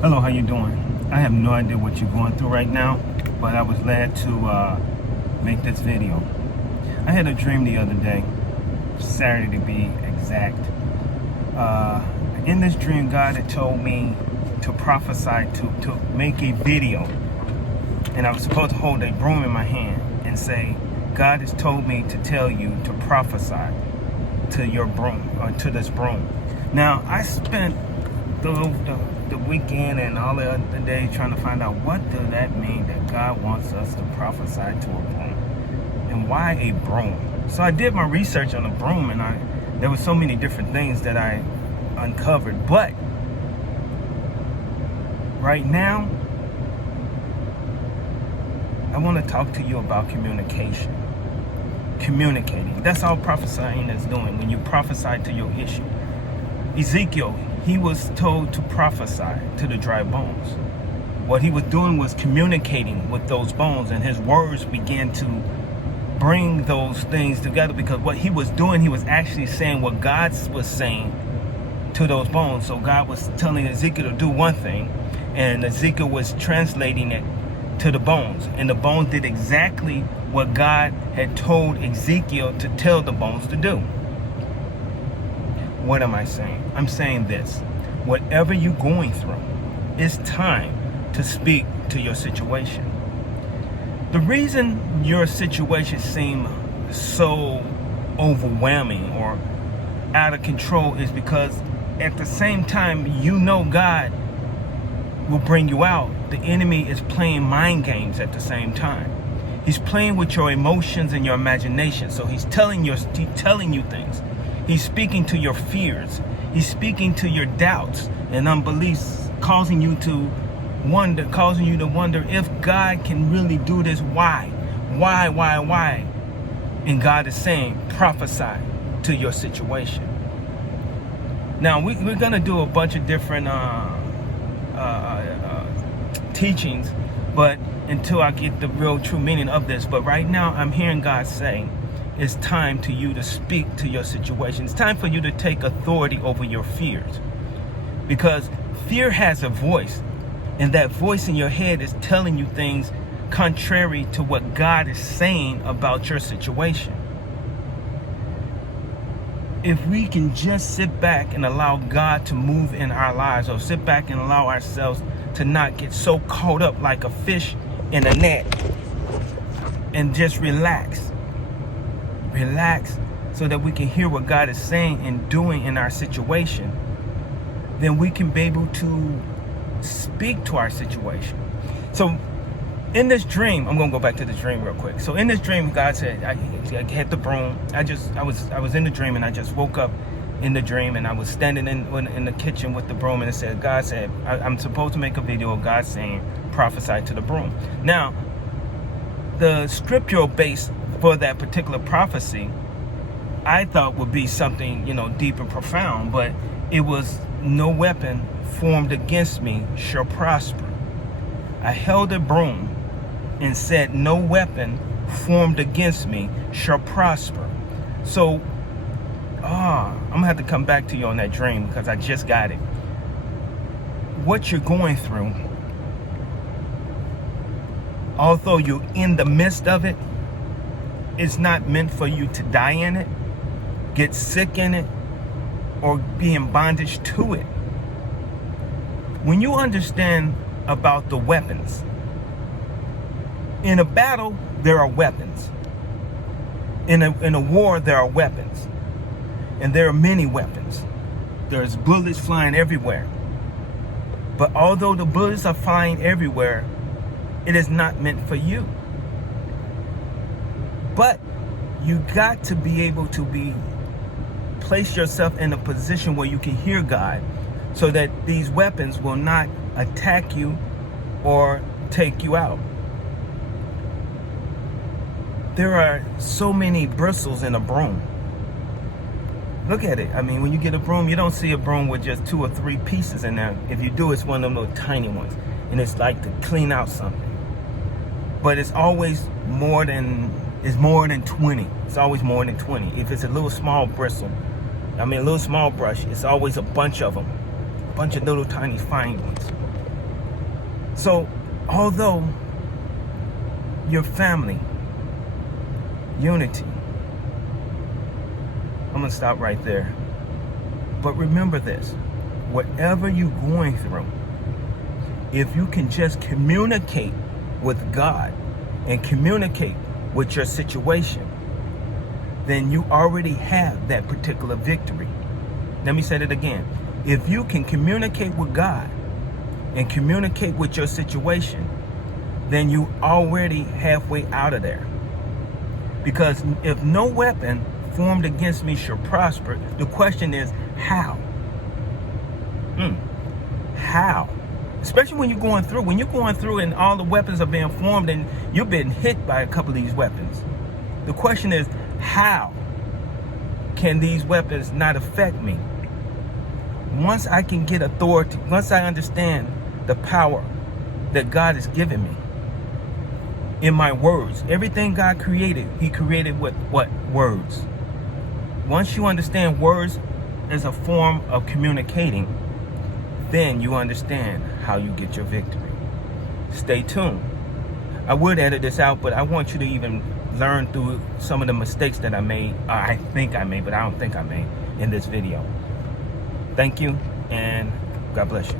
Hello, how you doing? I have no idea what you're going through right now, but I was glad to make this video. I had a dream the other day, Saturday to be exact. In this dream, God had told me to prophesy, to make a video. And I was supposed to hold a broom in my hand and say, God has told me to tell you to prophesy to your broom, or to this broom. Now, I spent the weekend and all the other days trying to find out what does that mean that God wants us to prophesy to a broom, and why a broom. So I did my research on the broom, and there were so many different things that I uncovered. But right now, I want to talk to you about communication. Communicating. That's all prophesying is doing when you prophesy to your issue. Ezekiel, he was told to prophesy to the dry bones. What he was doing was communicating with those bones, and his words began to bring those things together, because what he was doing, he was actually saying what God was saying to those bones. So God was telling Ezekiel to do one thing, and Ezekiel was translating it to the bones, and the bones did exactly what God had told Ezekiel to tell the bones to do. What am I saying? I'm saying this: whatever you're going through, it's time to speak to your situation. The reason your situation seems so overwhelming or out of control is because at the same time, you know God will bring you out, the enemy is playing mind games at the same time. He's playing with your emotions and your imagination. So he's telling you things. He's speaking to your fears. He's speaking to your doubts and unbeliefs, causing you to wonder if God can really do this. Why? And God is saying, prophesy to your situation. Now, we're going to do a bunch of different teachings, but until I get the real true meaning of this. But right now, I'm hearing God saying, it's time to you to speak to your situation. It's time for you to take authority over your fears, because fear has a voice, and that voice in your head is telling you things contrary to what God is saying about your situation. If we can just sit back and allow God to move in our lives, or sit back and allow ourselves to not get so caught up like a fish in a net, and just relax so that we can hear what God is saying and doing in our situation, then we can be able to speak to our situation. So in this dream, I'm going to go back to the dream real quick. So in this dream, God said, I had the broom. I was in the dream, and I just woke up in the dream, and I was standing in the kitchen with the broom, and it said, God said, I'm supposed to make a video of God saying, prophesy to the broom. Now, the scriptural base for that particular prophecy, I thought would be something, deep and profound, but it was, no weapon formed against me shall prosper. I held a broom and said, no weapon formed against me shall prosper. So, I'm gonna have to come back to you on that dream, because I just got it. What you're going through, although you're in the midst of it, it's not meant for you to die in it, get sick in it, or be in bondage to it. When you understand about the weapons, in a battle, there are weapons. In a war, there are weapons. And there are many weapons. There's bullets flying everywhere. But although the bullets are flying everywhere, it is not meant for you. But you got to be able to place yourself in a position where you can hear God, so that these weapons will not attack you or take you out. There are so many bristles in a broom. Look at it. I mean, when you get a broom, you don't see a broom with just 2 or 3 pieces in there. If you do, it's one of them little tiny ones, and it's like to clean out something. But it's always more than 20. It's always more than 20. If it's a little small bristle, a little small brush, it's always a bunch of them. A bunch of little tiny fine ones. So, although your family, unity, I'm going to stop right there. But remember this, whatever you're going through, if you can just communicate with God and communicate with your situation, then you already have that particular victory. Let me say that again. If you can communicate with God and communicate with your situation, then you already halfway out of there. Because if no weapon formed against me shall prosper, the question is how? How? Especially when you're going through and all the weapons are being formed and you've been hit by a couple of these weapons. The question is, how can these weapons not affect me? Once I can get authority, once I understand the power that God has given me in my words, everything God created, He created with what? Words. Once you understand words as a form of communicating, then you understand how you get your victory. Stay tuned. I would edit this out, but I want you to even learn through some of the mistakes that I made. I think I made, but I don't think I made in this video. Thank you, and God bless you.